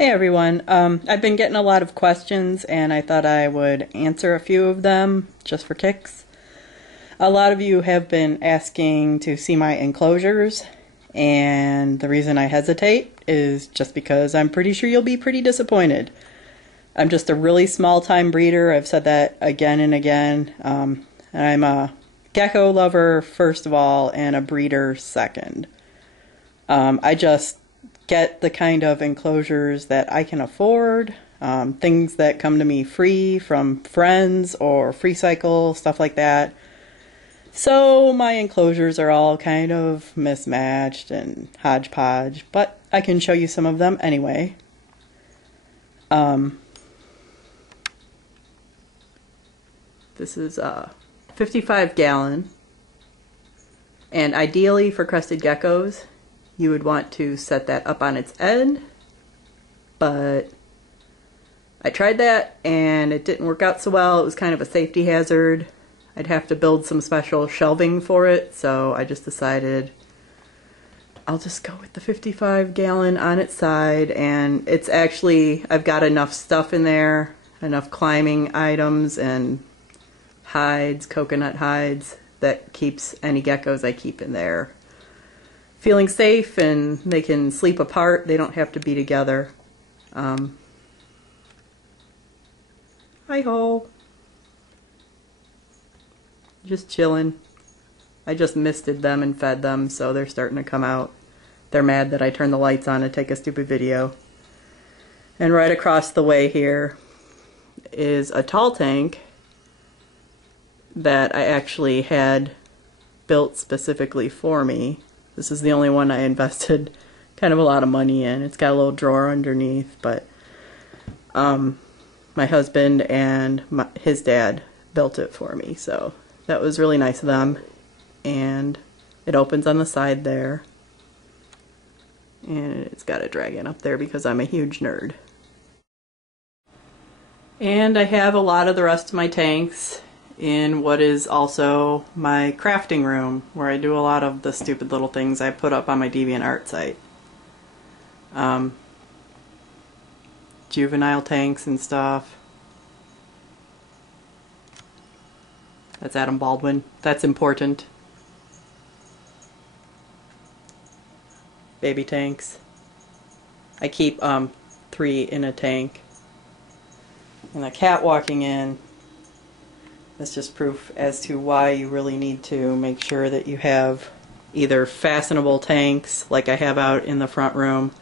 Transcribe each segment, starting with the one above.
Hey everyone, I've been getting a lot of questions and I thought I would answer a few of them just for kicks. A lot of you have been asking to see my enclosures, and the reason I hesitate is just because I'm pretty sure you'll be pretty disappointed. I'm just a really small time breeder. I've said that again and again. I'm a gecko lover first of all and a breeder second. I just get the kind of enclosures that I can afford, things that come to me free from friends or free cycle, stuff like that. So my enclosures are all kind of mismatched and hodgepodge, but I can show you some of them anyway. This is a 55-gallon, and ideally for crested geckos you would want to set that up on its end, but I tried that and it didn't work out so well. It was kind of a safety hazard. I'd have to build some special shelving for it, so I just decided I'll just go with the 55-gallon on its side. And it's actually, I've got enough stuff in there, enough climbing items and hides, coconut hides, that keeps any geckos I keep in there feeling safe, and they can sleep apart. They don't have to be together. Hi-ho. Just chilling. I just misted them and fed them, so they're starting to come out. They're mad that I turned the lights on to take a stupid video. And right across the way here is a tall tank that I actually had built specifically for me. This is the only one I invested kind of a lot of money in. It's got a little drawer underneath, but my husband and his dad built it for me, so that was really nice of them. And it opens on the side there, and it's got a dragon up there because I'm a huge nerd. And I have a lot of the rest of my tanks in what is also my crafting room, where I do a lot of the stupid little things I put up on my DeviantArt site. Juvenile tanks and stuff. That's Adam Baldwin. That's important. Baby tanks. I keep 3 in a tank. And a cat walking in. That's just proof as to why you really need to make sure that you have either fastenable tanks, like I have out in the front room,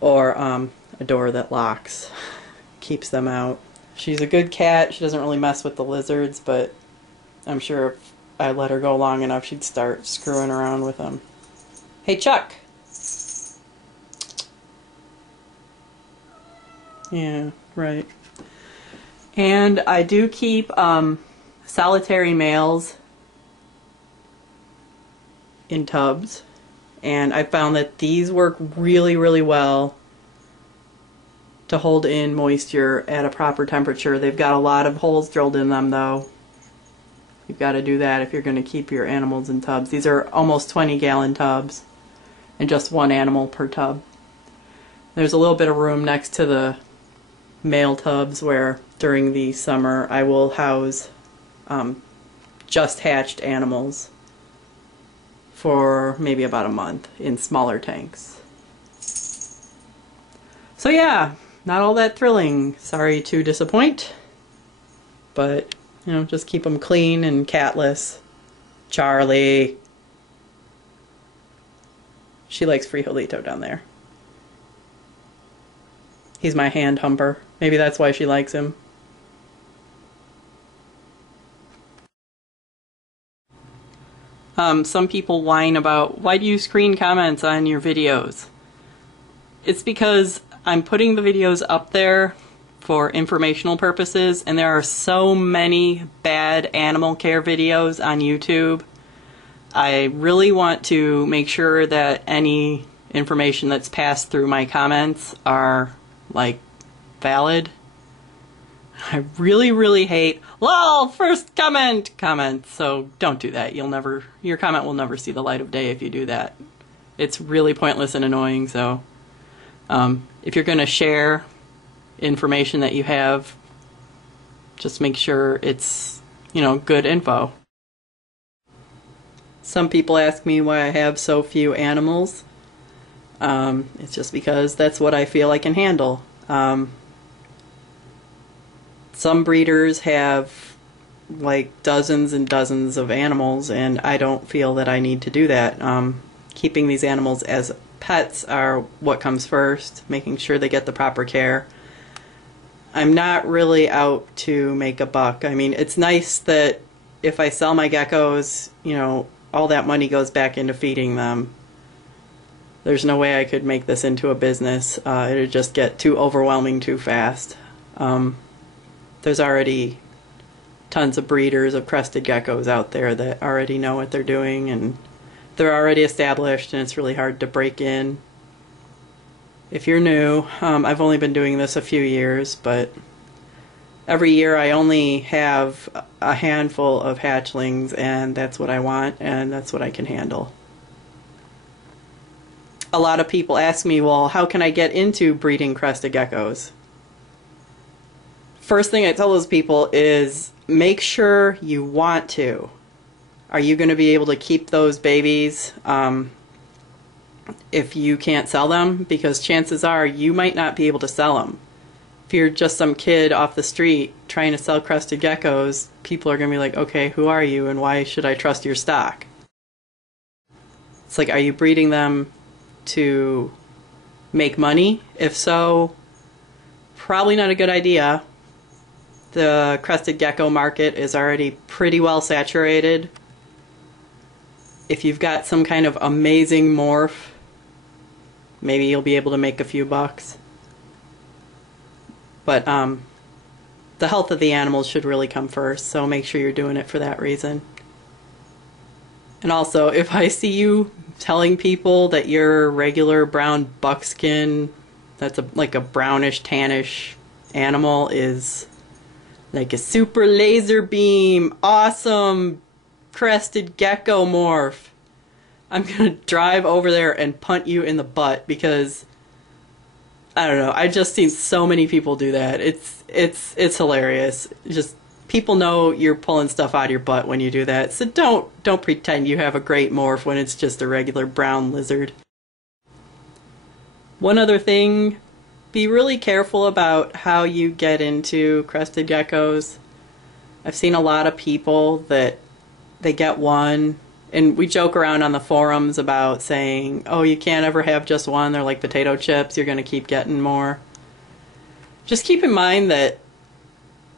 or a door that locks, keeps them out. She's a good cat. She doesn't really mess with the lizards, but I'm sure if I let her go long enough, she'd start screwing around with them. Hey, Chuck! Yeah, right. And I do keep solitary males in tubs, and I found that these work really, really well to hold in moisture at a proper temperature. They've got a lot of holes drilled in them though. You've got to do that if you're going to keep your animals in tubs. These are almost 20-gallon tubs and just 1 animal per tub. There's a little bit of room next to the male tubs where during the summer I will house just hatched animals for maybe about a month in smaller tanks. So yeah, not all that thrilling. Sorry to disappoint, but you know, just keep them clean and catless. Charlie. She likes Frijolito down there. He's my hand humper. Maybe that's why she likes him. Some people whine about, why do you screen comments on your videos? It's because I'm putting the videos up there for informational purposes, and there are so many bad animal care videos on YouTube. I really want to make sure that any information that's passed through my comments are like valid. I really, really hate "lol first comment" comments, so don't do that. Your comment will never see the light of day if you do that. It's really pointless and annoying, so If you're going to share information that you have, just make sure it's, good info. Some people ask me why I have so few animals. It's just because that's what I feel I can handle. Some breeders have like dozens and dozens of animals, and I don't feel that I need to do that. Keeping these animals as pets are what comes first, making sure they get the proper care. I'm not really out to make a buck. I mean, it's nice that if I sell my geckos, all that money goes back into feeding them. There's no way I could make this into a business. It would just get too overwhelming too fast. There's already tons of breeders of crested geckos out there that already know what they're doing, and they're already established, and it's really hard to break in. If you're new, I've only been doing this a few years, but every year I only have a handful of hatchlings, and that's what I want, and that's what I can handle. A lot of people ask me, well, how can I get into breeding crested geckos? First thing I tell those people is make sure you want to. Are you going to be able to keep those babies if you can't sell them? Because chances are you might not be able to sell them. If you're just some kid off the street trying to sell crested geckos, people are going to be like, okay, who are you and why should I trust your stock? It's like, are you breeding them to make money? If so, probably not a good idea. The crested gecko market is already pretty well saturated. If you've got some kind of amazing morph, maybe you'll be able to make a few bucks. But the health of the animals should really come first, so make sure you're doing it for that reason. And also, if I see you telling people that your regular brown buckskin, that's like a brownish, tannish animal, is like a super laser beam, awesome crested gecko morph, I'm gonna drive over there and punt you in the butt, because I don't know, I've just seen so many people do that. It's hilarious. Just people know you're pulling stuff out of your butt when you do that. So don't pretend you have a great morph when it's just a regular brown lizard. One other thing, be really careful about how you get into crested geckos. I've seen a lot of people that they get one, and we joke around on the forums about saying, oh, you can't ever have just one, they're like potato chips, you're going to keep getting more. Just keep in mind that,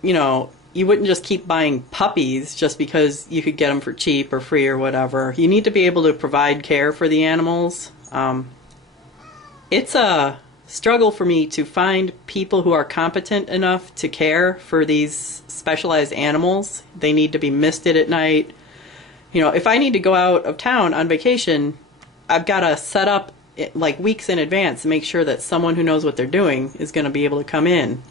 you wouldn't just keep buying puppies just because you could get them for cheap or free or whatever. You need to be able to provide care for the animals. It's a struggle for me to find people who are competent enough to care for these specialized animals. They need to be misted at night. If I need to go out of town on vacation, I've got to set up like weeks in advance to make sure that someone who knows what they're doing is going to be able to come in.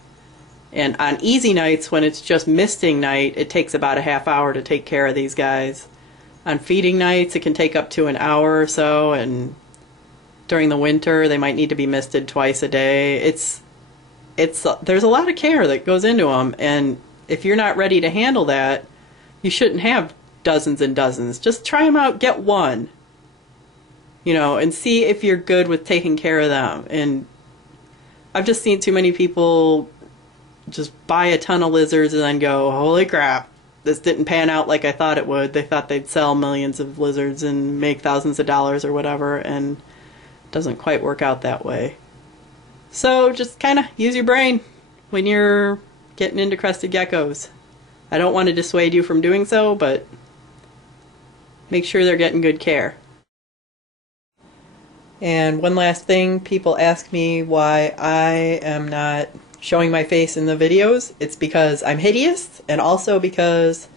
And on easy nights, when it's just misting night, it takes about a half hour to take care of these guys. On feeding nights, it can take up to an hour or so, and during the winter, they might need to be misted twice a day. There's a lot of care that goes into them, and if you're not ready to handle that, you shouldn't have dozens and dozens. Just try them out, get one, and see if you're good with taking care of them. And I've just seen too many people just buy a ton of lizards and then go, holy crap, this didn't pan out like I thought it would. They thought they'd sell millions of lizards and make thousands of dollars or whatever, and it doesn't quite work out that way. So just kind of use your brain when you're getting into crested geckos. I don't want to dissuade you from doing so, but make sure they're getting good care. And one last thing, people ask me why I am not showing my face in the videos. It's because I'm hideous, and also because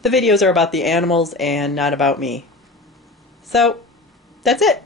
the videos are about the animals and not about me. So, that's it.